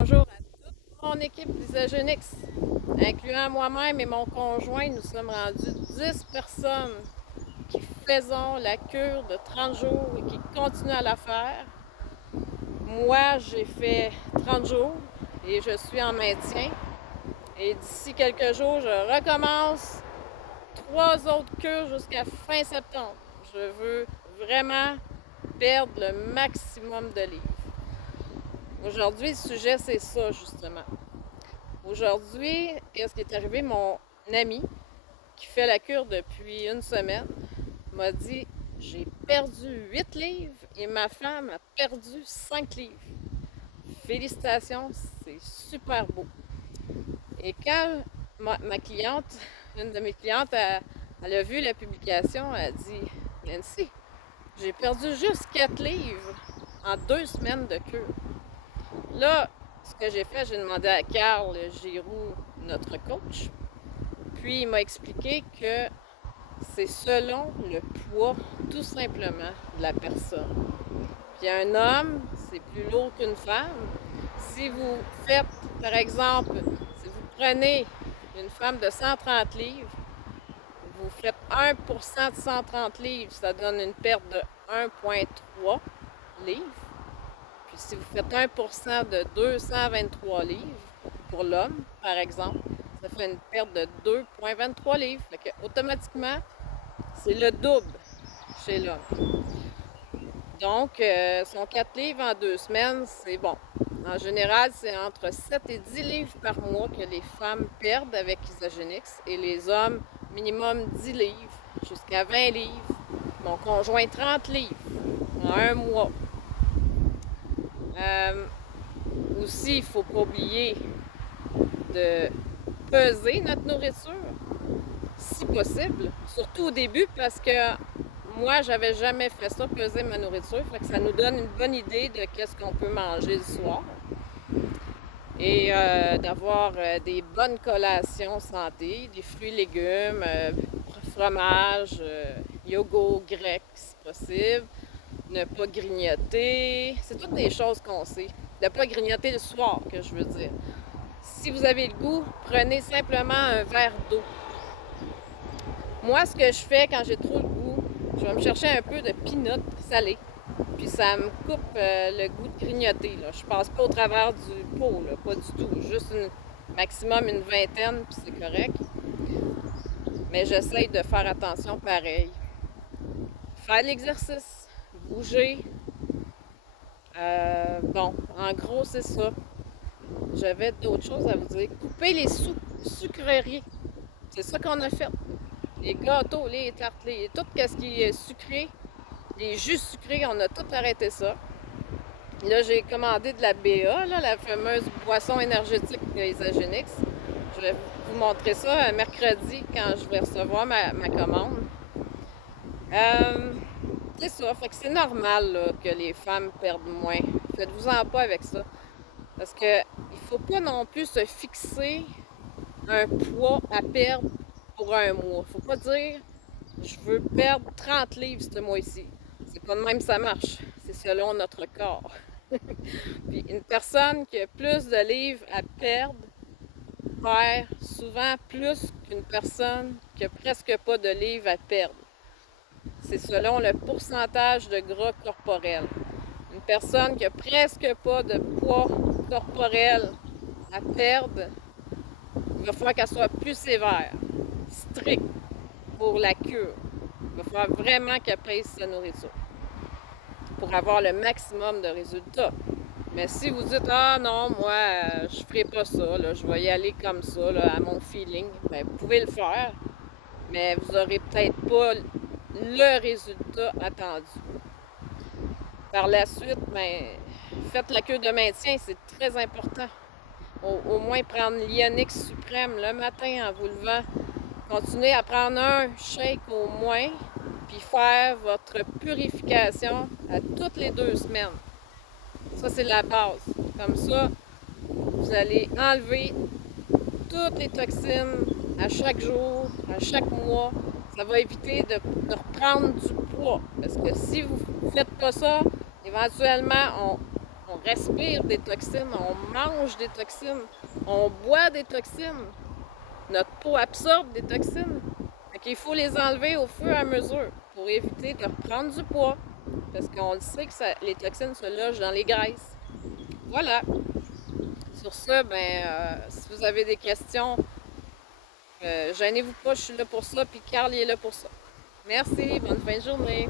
Bonjour à toute mon équipe Visagenics, incluant moi-même et mon conjoint. Nous sommes rendus 10 personnes qui faisons la cure de 30 jours et qui continuent à la faire. Moi, j'ai fait 30 jours et je suis en maintien. Et d'ici quelques jours, je recommence 3 autres cures jusqu'à fin septembre. Je veux vraiment perdre le maximum de livres. Aujourd'hui, le sujet, c'est ça, justement. Aujourd'hui, qu'est-ce qui est arrivé? Mon ami, qui fait la cure depuis une semaine, m'a dit: j'ai perdu 8 livres et ma femme a perdu 5 livres. Félicitations, c'est super beau. Et quand ma cliente, une de mes clientes, elle a vu la publication, elle a dit: Nancy, j'ai perdu juste 4 livres en 2 semaines de cure. Là, ce que j'ai fait, j'ai demandé à Carl Giroux, notre coach, puis il m'a expliqué que c'est selon le poids, tout simplement, de la personne. Puis un homme, c'est plus lourd qu'une femme. Si vous faites, par exemple, si vous prenez une femme de 130 livres, vous faites 1% de 130 livres, ça donne une perte de 1,3 livres. Puis si vous faites 1% de 223 livres, pour l'homme, par exemple, ça fait une perte de 2,23 livres. Fait que, automatiquement, c'est le double chez l'homme. Donc, son 4 livres en 2 semaines, c'est bon. En général, c'est entre 7 et 10 livres par mois que les femmes perdent avec Isagenix et les hommes, minimum 10 livres, jusqu'à 20 livres. Mon conjoint, 30 livres en un mois. Aussi, il ne faut pas oublier de peser notre nourriture, si possible, surtout au début, parce que moi, j'avais jamais fait ça, peser ma nourriture, fait que ça nous donne une bonne idée de qu'est-ce qu'on peut manger le soir et d'avoir des bonnes collations santé, des fruits, légumes, fromage, yogourt grec si possible, ne pas grignoter, c'est toutes des choses qu'on sait. Ne pas grignoter le soir, que je veux dire. Si vous avez le goût, prenez simplement un verre d'eau. Moi, ce que je fais quand j'ai trop le goût, je vais me chercher un peu de peanut salé. Puis ça me coupe le goût de grignoter. Là. Je passe pas au travers du pot, là, pas du tout. Juste maximum une vingtaine, puis c'est correct. Mais j'essaye de faire attention pareil. Faire de l'exercice, bouger. Bon, en gros, c'est ça. J'avais d'autres choses à vous dire. Couper les sucreries. C'est ça qu'on a fait. Les gâteaux, les tartes, tout ce qui est sucré, les jus sucrés, on a tout arrêté ça. Là, j'ai commandé de la BA, là, la fameuse boisson énergétique de Isagenix. Je vais vous montrer ça mercredi quand je vais recevoir ma commande. C'est ça, fait que c'est normal là, que les femmes perdent moins. Faites-vous-en pas avec ça. Parce que il faut pas non plus se fixer un poids à perdre pour un mois. Faut pas dire je veux perdre 30 livres ce mois-ci. C'est pas de même que ça marche. C'est selon notre corps. Puis une personne qui a plus de livres à perdre perd souvent plus qu'une personne qui a presque pas de livres à perdre. C'est selon le pourcentage de gras corporel. Une personne qui a presque pas de poids corporel à perdre, il va falloir qu'elle soit plus sévère, stricte pour la cure. Il va falloir vraiment qu'elle pèse sa nourriture pour avoir le maximum de résultats. Mais si vous dites ah non, moi je ferai pas ça, là, je vais y aller comme ça, là, à mon feeling, ben, vous pouvez le faire, mais vous n'aurez peut-être pas le résultat attendu. Par la suite, ben, faites la cure de maintien, c'est très important. Au moins prendre l'Ionix suprême le matin en vous levant. Continuez à prendre un shake au moins, puis faire votre purification à toutes les 2 semaines. Ça, c'est la base. Comme ça, vous allez enlever toutes les toxines à chaque jour, à chaque mois. Ça va éviter de reprendre du poids. Parce que si vous ne faites pas ça, éventuellement, on respire des toxines, on mange des toxines, on boit des toxines. Notre peau absorbe des toxines. Fait qu'il faut les enlever au fur et à mesure pour éviter de reprendre du poids. Parce qu'on le sait que les toxines se logent dans les graisses. Voilà. Sur ça, si vous avez des questions, gênez-vous pas, je suis là pour ça, puis Carl est là pour ça. Merci, bonne fin de journée.